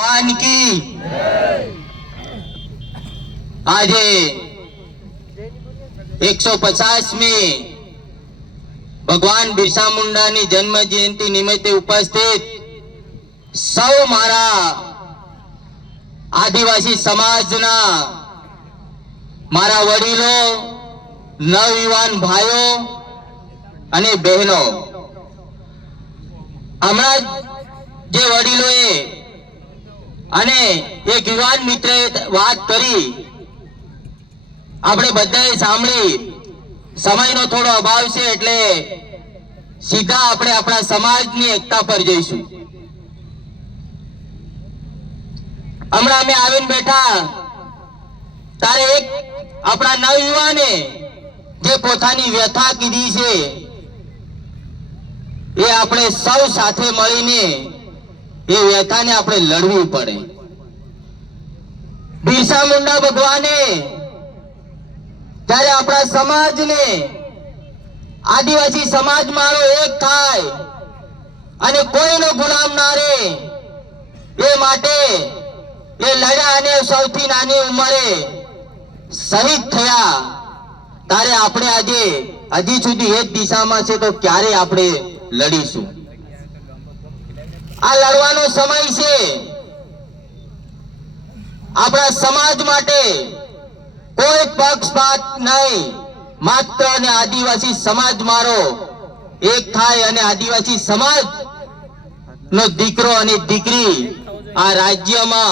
भगवान की आज 150મી भगवान बिरसा मुंडा ની जन्म जयंती निमित्ते उपस्थित सौ मारा आदिवासी समाजना मारा वडीलो नवयुवान भाईओ अने बहनों हमणां जे वडीलोए अने एक युवान मित्रे बात करी આપણે બધાએ સાંભળી સમયનો થોડો અભાવ છે એટલે સીધા આપણે આપણા સમાજની એકતા પર જઈશું। હમણાં અમે આવીને બેઠા તારે એક આપણા નવયુવાને જે પોતાની વ્યથા કીધી છે એ આપણે સૌ સાથે મળીને એ વ્યથાને આપણે લડવી પડે। બિરસા મુંડા ભગવાને ત્યારે આપણા સમાજને આદિવાસી સમાજ મારો એક થાય અને કોઈનો ગુલામ ના રહે એ માટે એ લડ્યા અને સૌથી નાની ઉંમરે શહીદ થયા। ત્યારે આપણે આજે હજી સુધી એ જ દિશામાં છે તો ક્યારે આપણે લડીશું? આ લડવાનો સમય છે આપણા સમાજ માટે। कोई पक्षपात नहीं, मात्र ने आदिवासी समाज मारो एक थाय अने आदिवासी समाज नो दीकरो अने दीकरी आ राज्य में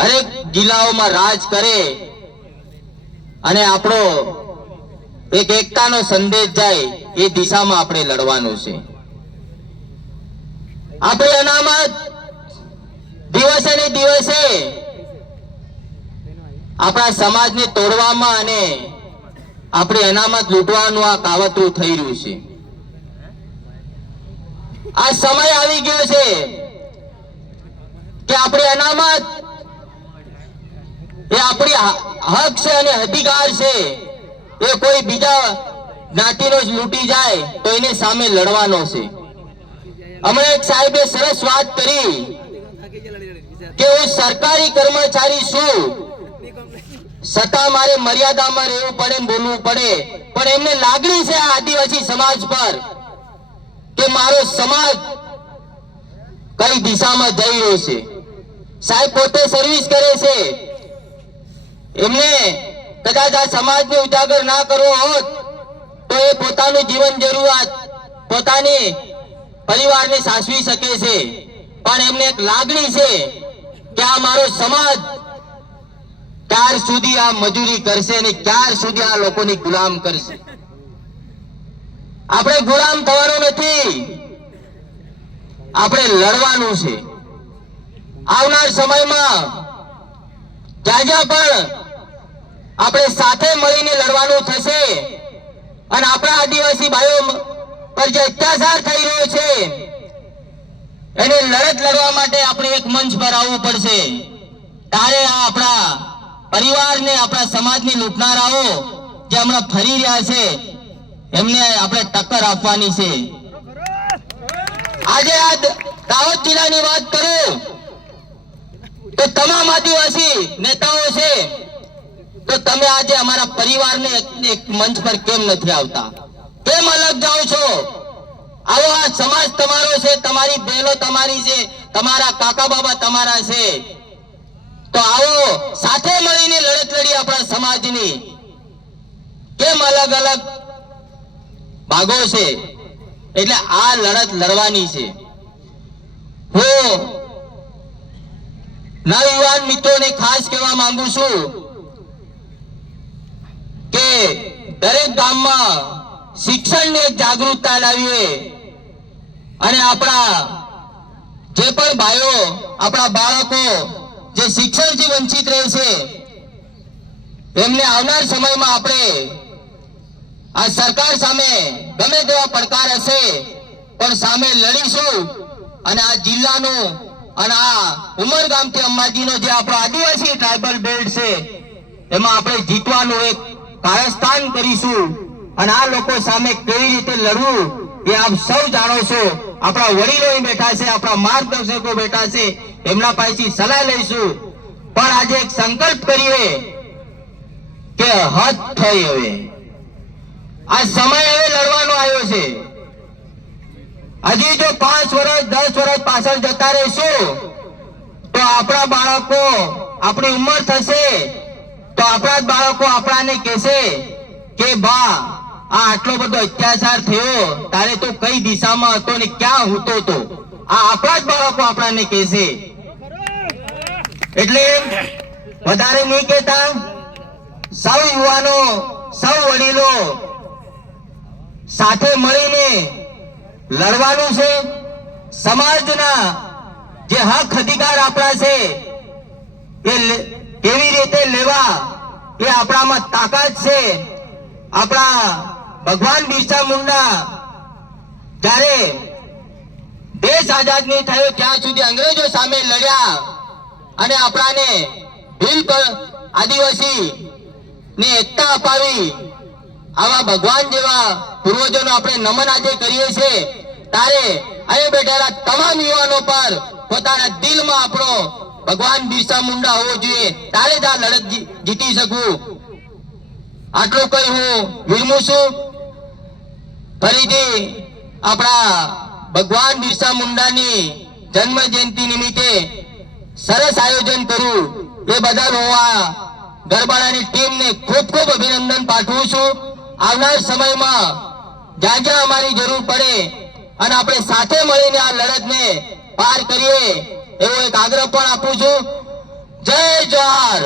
हरेक जिल्लाओं में राज करे अने आपणो एक एकता नो संदेश जाए ए दिशा में आपणे लड़वानुं छे। आपणे अनामत दिवसे ने दिवसे આપણા સમાજને તોડવામાં અને આપણે અનામત લૂંટવાનું આ કાવતરું થઈ રહ્યું છે। આ સમય આવી ગયો છે કે આપણે અનામત એ આપણી હક છે અને અધિકાર છે એ કોઈ બીજા જ્ઞાતિનો જ લૂંટી જાય તો એને સામે લડવાનો છે। હમણાં એક સાહેબે સરસ વાત કરી કે હું સરકારી કર્મચારી છું सत्ता मारे मर्यादा में रहવું પડે બોલવું પડે પણ એમને લાગણી છે આ આદિવાસી સમાજ પર કે મારો સમાજ કઈ દિશામાં જઈ રહ્યો છે। સાહેબ પોતે સર્વિસ કરે છે એમને કદાચ આ સમાજને ઉજાગર ના કરવો હોત તો એ પોતાનું જીવન જરૂરિયાત પોતાની પરિવારને સાચવી શકે છે પણ એમને એક લાગણી છે કે આ મારો સમાજ क्यार सुधी आ मजूरी करशे ने क्यार सुधी आ लोकोनी गुलाम करशे। आपणे गुलाम थवानुं नथी, आपणे लड़वानुं छे। आवनार समयमां ज्यां पण आपणे साथे मळीने लड़वानुं थशे अने आपणा आदिवासी भाईओ पर जे अत्याचार थई रह्यो छे एने लड़त लड़वा माटे आपणे एक मंच पर आववुं पड़शे। त्यारे आ आपणा परिवार ने अपना समाज ने लूटनाराओ जे हमणा फरी रह्या छे एमने आपणे टक्कर आपवानी छे। आजे आ दाहोद जिल्लानी वात करूं तो तमाम आदिवासी नेताओ छे तो तमे आजे अमारा परिवार ने एक मंच पर केम नथी आवता, केम अलग जाओ छो? आवो आ समाज तमारो छे, तमारी बहनो तमारी छे, तमारा काका बाबा तमारा छे तो आओ साथे मळीने लड़त लड़ी अपना समाजनी। केम अलग अलग भागो छे એટલે આ લડત લડવાની છે। હું નવયુવાન મિત્રોને ખાસ કહેવા માંગુ છું કે દરેક ગામમાં શિક્ષણની એક જાગૃતતા લાવીએ અને આપણા જે પણ ભાઈઓ આપણા બાળકો જે શિક્ષણથી વંચિત રહે છે એમને આવનાર સમયમાં આપણે આ સરકાર સામે ગમે તેવા પડકાર હશે પણ સામે લડીશું અને આ જિલ્લાનું અને આ ઉમરગામથી અંબાજીનો જે આપણો આદિવાસી ટ્રાઇબલ બેલ્ટ છે એમાં આપણે જીતવાનું એક કારસ્તાન કરીશું અને આ લોકો સામે કેવી રીતે લડવું ये आप सब जानो छो। अपना वडीलो बैठा है, अपना मार्गदर्शको बैठा है, એમના પાસેથી સલાહ લઈશું, પણ આજે એક સંકલ્પ કરીએ કે હદ થઈ હવે, આ સમય હવે લડવાનો આવ્યો છે. હજી જો 5 વર્ષ 10 વર્ષ પાછળ જતા રહીશું તો આપણા બાળકો, આપણી ઉંમર થશે તો આપણા જ બાળકો આપણાને કહેશે કે બા આ આટલો બધો અત્યાચાર થયો, તારે તો કઈ દિશામાં હતો ને ક્યાં હતો તો. આ આપણા જ બાળકો આપણાને કહેશે. એટલે વધારે નહીં કહેતા, સૌ યુવાનો, સૌ વડીલો સાથે મળીને લડવાનું છે. સમાજના જે હક અધિકાર આપણા છે એ કેવી રીતે લેવા એ આપણામાં તાકાત છે. આપણા ભગવાન બિરસા મુંડા જ્યારે દેશ આઝાદ નહીં થયો ત્યાં સુધી અંગ્રેજો સામે લડ્યા અને આપણાને ભીલ પર આદિવાસી ને એકતા અપાવી. આવા ભગવાન જેવા પૂર્વજોનો આપણે નમન આજે કરીએ છીએ. તારે અહીં બેઠેલા તમામ યુવાનો પર પોતાના દિલમાં આપણો ભગવાન બિરસા મુંડા હોવો જોઈએ, તારે જ આ લડત જીતી શકું. આટલું કઈ હું વિરમું છું. ફરીથી આપણા ભગવાન બિરસા મુંડાની જન્મ જયંતિ નિમિત્તે સરસ આયોજન કર્યું એ બદલ હું આ ગરબાડાની ટીમને ખૂબ ખૂબ અભિનંદન પાઠવું છું. આવનાર સમયમાં જ્યાં જ્યાં અમારી જરૂર પડે અને આપણે સાથે મળીને આ લડતને પાર કરીએ એવો એક આગ્રહ પણ આપું છું. જય જવાહર.